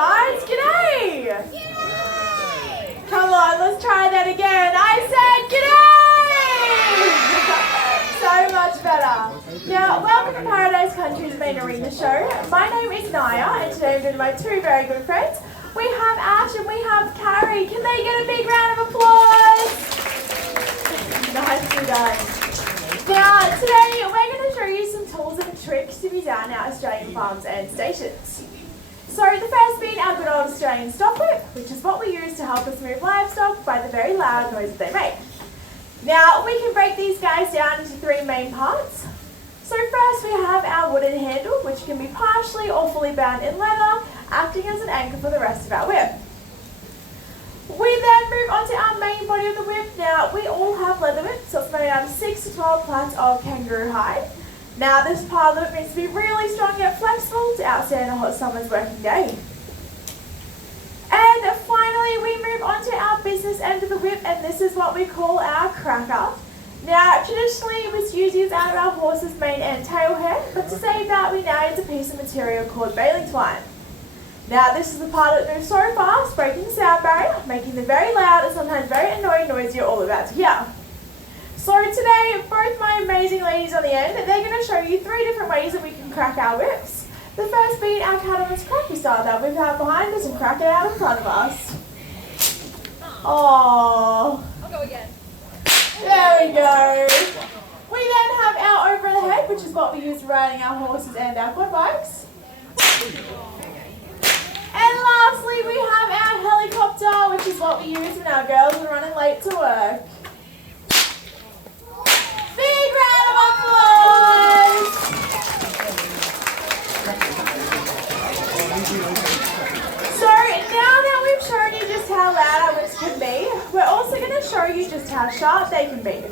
guys. G'day. G'day. Come on, let's try that again. I said g'day. So much better. Now, welcome to Paradise Country's main arena show. My name is Naya, and today I'm with my two very good friends. We have Ash and we have Carrie. Can they get a big round of applause? Nicely done. Now, today we're going to show you some tools and tricks to be done at Australian farms and stations. So the first being our good old Australian stock whip, which is what we use to help us move livestock by the very loud noises they make. Now, we can break these guys down into three main parts. So first we have our wooden handle, which can be partially or fully bound in leather, acting as an anchor for the rest of our whip. We then move on to our main body of the whip. Now, we all have leather whips, so it's made out of 6 to 12 plats of kangaroo hide. Now, this part of the whip needs to be really strong yet flexible to outstand a hot summer's working day. And finally, we move on to our business end of the whip, and this is what we call our cracker. Now, traditionally, it was used out of our horse's mane and tail hair, but to save that, we now use a piece of material called baling twine. Now, this is the part that moves so fast, breaking the sound barrier, making the very loud and sometimes very annoying noise you're all about to hear. So today, both my amazing ladies on the end, they're going to show you 3 different ways that we can crack our whips. The first being our Catalan's cracky style that we have behind us and crack it out in front of us. Oh. I'll go again. There we go. We then have our over the head, which is what we use for riding our horses and our quad bikes. And lastly, we have our helicopter, which is what we use when our girls are running late to work. Big round of applause! So now that we've shown you just how loud our whips can be, we're also going to show you just how sharp they can be.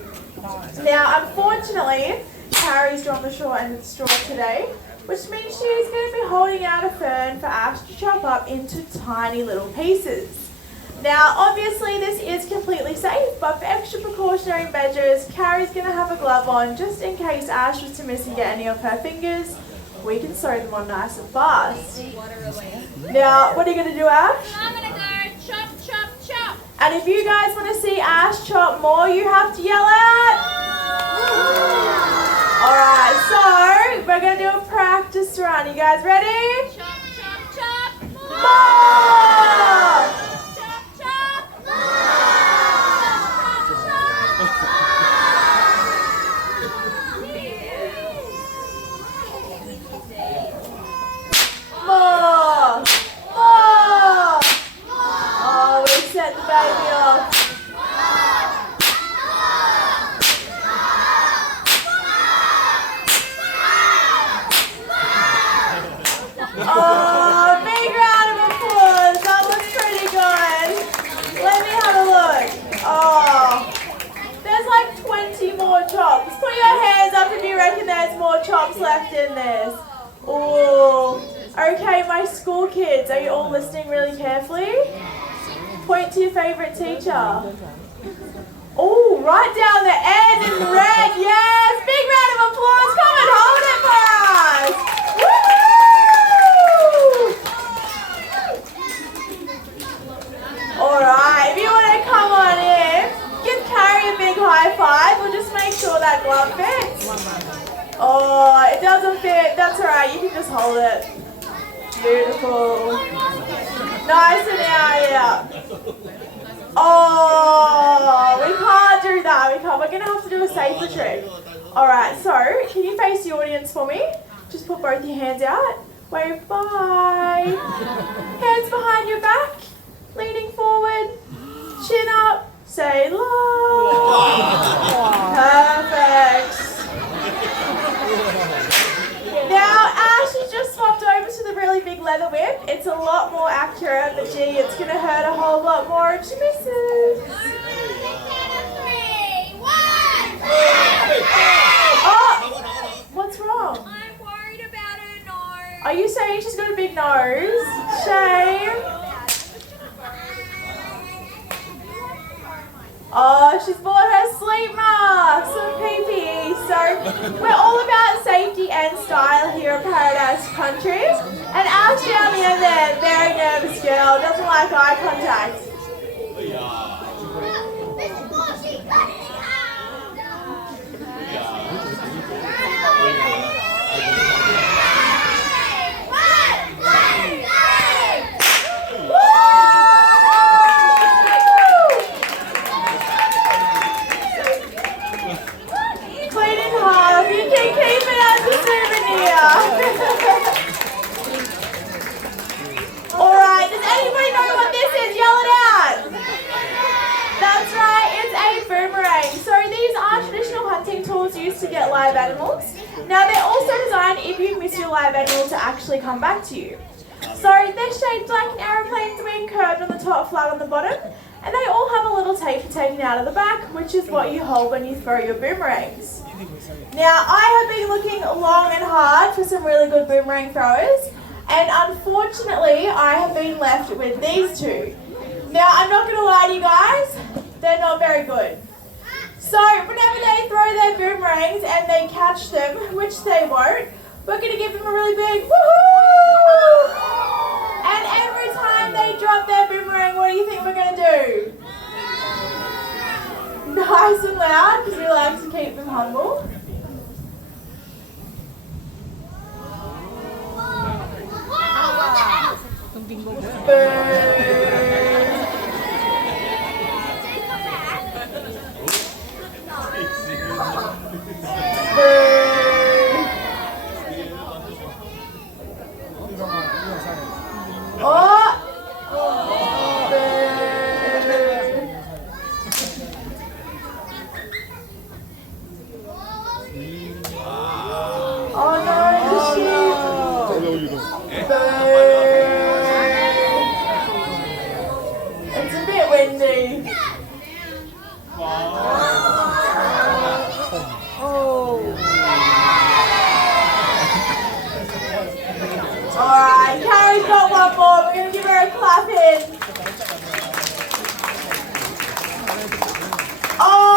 Now, unfortunately, Carrie's drawn the short end of the straw today, which means she's going to be holding out a fern for Ash to chop up into tiny little pieces. Now, obviously this is completely safe, but for extra precautionary measures, Carrie's going to have a glove on just in case Ash was to miss and get any of her fingers. We can sew them on nice and fast. Now, what are you going to do, Ash? I'm going to go chop, chop, chop. And if you guys want to see Ash chop more, you have to yell out. Alright, so we're going to do a practice run. You guys ready? Chop, chop, chop. More! Chop, chop. More! More! Oh, we set the baby off. Oh, big round of applause. That was pretty good. Let me have a look. Oh, there's like 20 more chops. Put your hands up if you reckon there's more chops left in this. Oh, okay, my school kids, are you all listening really carefully? Point to your favourite teacher. Oh, right down the end in red. Yes, big round of applause. Come and hold it for us. Alright, if you want to come on in, give Carrie a big high five. We'll just make sure that glove fits. Oh, it doesn't fit. That's alright, you can just hold it. Beautiful. Nice and out. Oh, we can't do that. We can't. We're going to have to do a safer trick. Alright, so can you face the audience for me? Just put both your hands out. Wave bye. Hands behind your back. Leaning forward, chin up, say love. Perfect. Now, Ash has just swapped over to the really big leather whip. It's a lot more accurate, but gee, it's going to hurt a whole lot more if she misses. Oh, what's wrong? I'm worried about her nose. Are you saying she's got a big nose? Shame. Oh, she's bought her sleep mask, some PPE. So we're all about safety and style here at Paradise Country. And Ash blush down the end there. Very nervous girl. Doesn't like eye contact. Cleaning half. You can keep it as a souvenir. Alright, does anybody know what this is? Yell it out. That's right, it's a boomerang. So these are traditional hunting tools used to get live animals. Now they're also designed if you miss your live animal to actually come back to you. So they're shaped like an aeroplane's wing, curved on the top, flat on the bottom. And they all have a little taper taken out of the back, which is what you hold when you throw your boomerangs. Now I have been looking long and hard for some really good boomerang throwers. And unfortunately, I have been left with these two. Now, I'm not going to lie to you guys, they're not very good. So, whenever they throw their boomerangs and they catch them, which they won't, we're going to give them a really big woohoo! And every time they drop their boomerang, what do you think we're going to do? Nice and loud, because we like to keep them humble. It's a bit windy. Alright, Carrie's got one more. We're going to give her a clap in. Oh!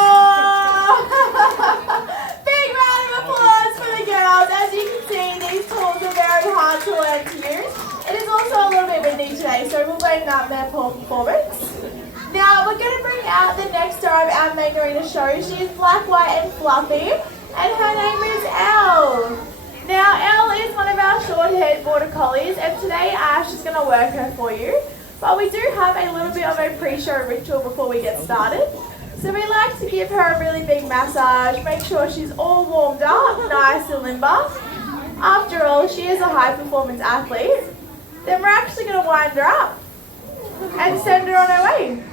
Big round of applause for the girls. As you can see, these tools are very hard to learn to use. It is also a little bit windy today, so we'll blame that on their poor performance. Now, we're going to bring out the next star of our main arena show. She is black, white and fluffy, and her name is Elle. Now, Elle is one of our short-haired border collies, and today Ash is going to work her for you. But we do have a little bit of a pre-show ritual before we get started. So we like to give her a really big massage, make sure she's all warmed up, nice and limber. After all, she is a high-performance athlete. Then we're actually going to wind her up and send her on her way.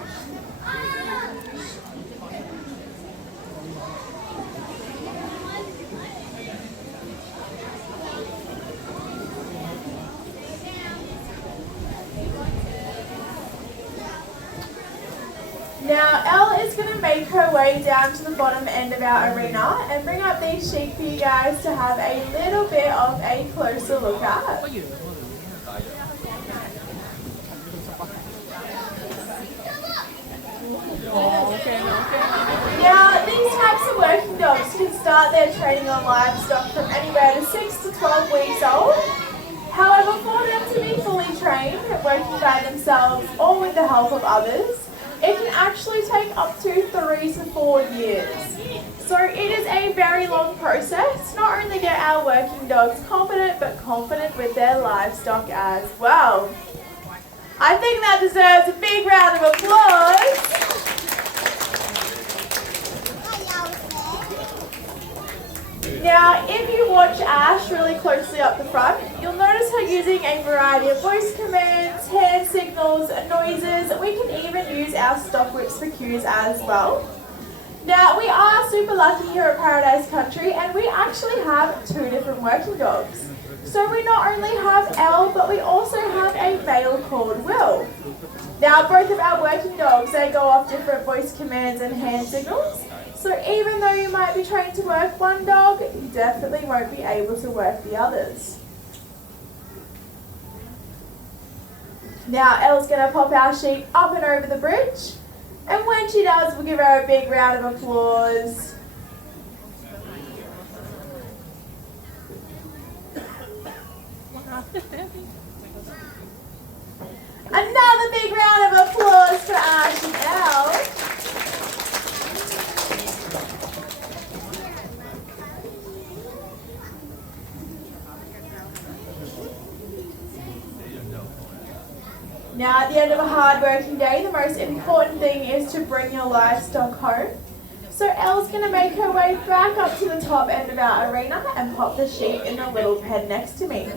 Now, Elle is going to make her way down to the bottom end of our arena and bring up these sheep for you guys to have a little bit of a closer look at. Now, these types of working dogs can start their training on livestock from anywhere to 6 to 12 weeks old. However, for them to be fully trained, working by themselves or with the help of others, it can actually take up to 3 to 4 years. So it is a very long process to not only get our working dogs confident, but confident with their livestock as well. I think that deserves a big round of applause. Now, if you watch Ash really closely up the front, you'll notice her using a variety of voice commands, hand signals, noises. We can even use our stock whips for cues as well. Now, we are super lucky here at Paradise Country, and we actually have 2 different working dogs. So we not only have Elle, but we also have a male called Will. Now, both of our working dogs, they go off different voice commands and hand signals. So even though you might be trained to work one dog, you definitely won't be able to work the others. Now, Elle's going to pop our sheep up and over the bridge. And when she does, we'll give her a big round of applause. Another big round of applause for Ash and Elle. Now, at the end of a hard working day, the most important thing is to bring your livestock home. So Elle's going to make her way back up to the top end of our arena and pop the sheep in the little pen next to me.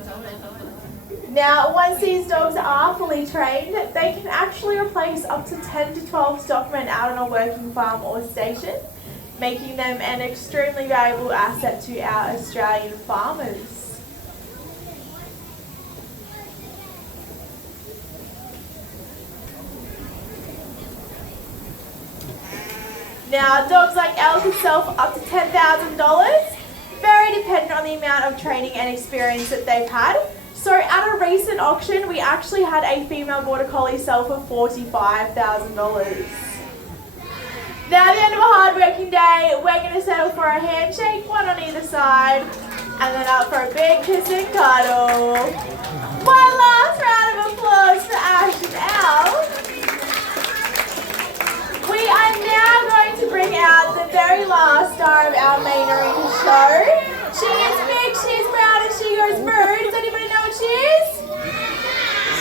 Now, once these dogs are fully trained, they can actually replace up to 10 to 12 stockmen out on a working farm or station, making them an extremely valuable asset to our Australian farmers. Now, dogs like Elle could sell for up to $10,000, very dependent on the amount of training and experience that they've had. So at a recent auction, we actually had a female border collie sell for $45,000. Now at the end of a hard working day, we're going to settle for a handshake, one on either side, and then up for a big kiss and cuddle. One last round of applause for Ash and Elle. We are now going to bring out the very last star of our main arena show. She is big, she is brown, and she goes moo. Does anybody know what she is?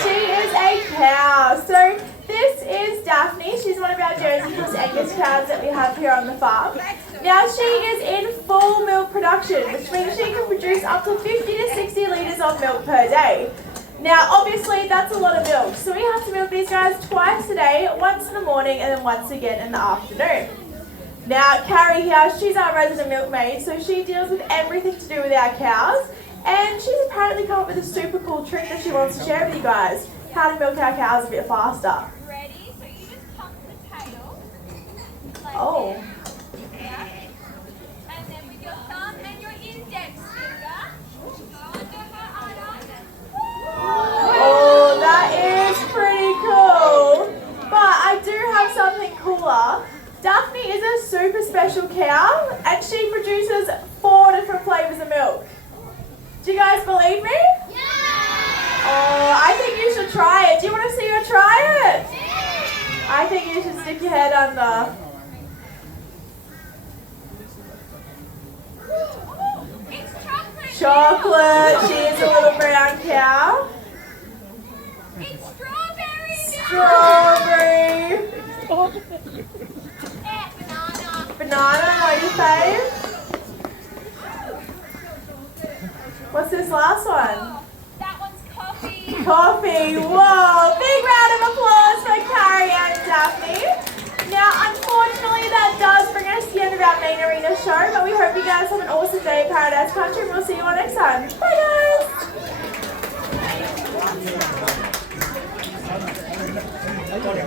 She is a cow. So this is Daphne. She's one of our Jersey plus Angus cows that we have here on the farm. Now she is in full milk production, which means she can produce up to 50 to 60 litres of milk per day. Now obviously that's a lot of milk, so we have to milk these guys twice a day, once in the morning and then once again in the afternoon. Now Carrie here, she's our resident milkmaid, so she deals with everything to do with our cows, and she's apparently come up with a super cool trick that she wants to share with you guys, how to milk our cows a bit faster. Ready? So you just pump the tail. Like Oh. this. Yeah. And then with your thumb and your index finger, go under her udder. Oh, that is pretty cool. But I do have something cooler. Daphne is a super special cow, and she produces 4 different flavours of milk. Do you guys believe me? Yeah! Oh, I think you should try it. Do you want to see her try it? I think you should stick your head under. It's chocolate. Chocolate. She is a little brown cow. It's strawberry. Strawberry. Banana. Banana, not your fave? What's this last one? That one's coffee. Coffee. Whoa. Big round of applause for Carrie and Daphne. Now, unfortunately, that does bring us to the end of our main arena show, but we hope you guys have an awesome day in Paradise Country, and we'll see you all next time. Bye, guys.